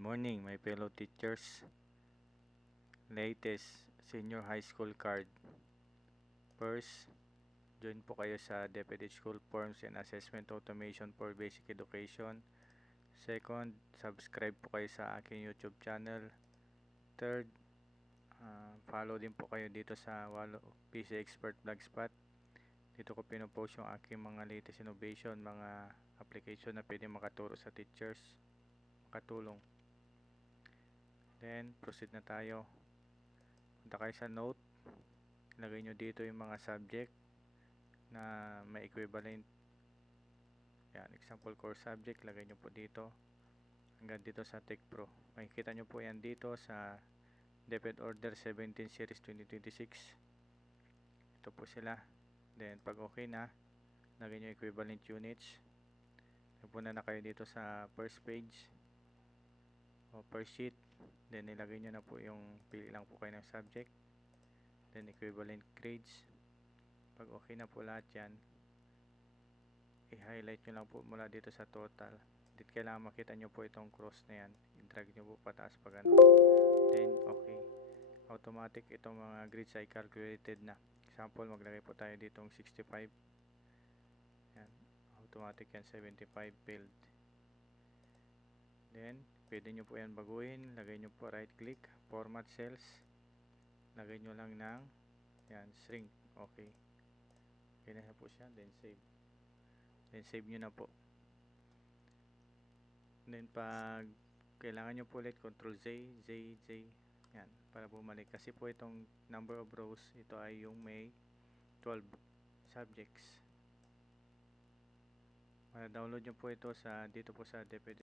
morning, my fellow teachers. Latest senior high school card. First, join po kayo sa DepEd School Forms and Assessment Automation for Basic Education. Second, subscribe po kayo sa aking YouTube channel. Third, follow din po kayo dito sa PC Expert Blogspot. Dito ko pinopost yung aking mga latest innovation, mga application na pwede makaturo sa teachers, makatulong. Then, proceed na tayo. Punta kayo sa note. Lagay nyo dito yung mga subject na may equivalent. Yan, example course subject. Lagay nyo po dito. Hanggang dito sa Tech Pro. Makikita nyo po yan dito sa DepEd Order 17 Series 2026. Ito po sila. Then, pag okay na, lagay nyo equivalent units. Napunta na kayo dito sa first page o first sheet. Then nilagay nyo na po yung pili lang po kayo ng subject, then equivalent grades. Pag okay na po lahat yan, i-highlight nyo lang po mula dito sa total. Dito kailangan makita nyo po itong cross na yan, i-drag nyo po pataas pag ano. Then okay, automatic itong mga grades ay calculated na. Example, maglagay po tayo ditong 65. Yan, automatic yan, 75 filled. Then pwede nyo po yan baguhin. Lagay nyo po right click, format cells, lagay nyo lang ng yan, shrink. Okay, okay na po siya. Then save nyo na po. Then pag kailangan nyo po ulit, Ctrl Z yan, para bumalik. Kasi po itong number of rows, ito ay yung may 12 subjects. Download nyo po ito sa dito po sa DepEd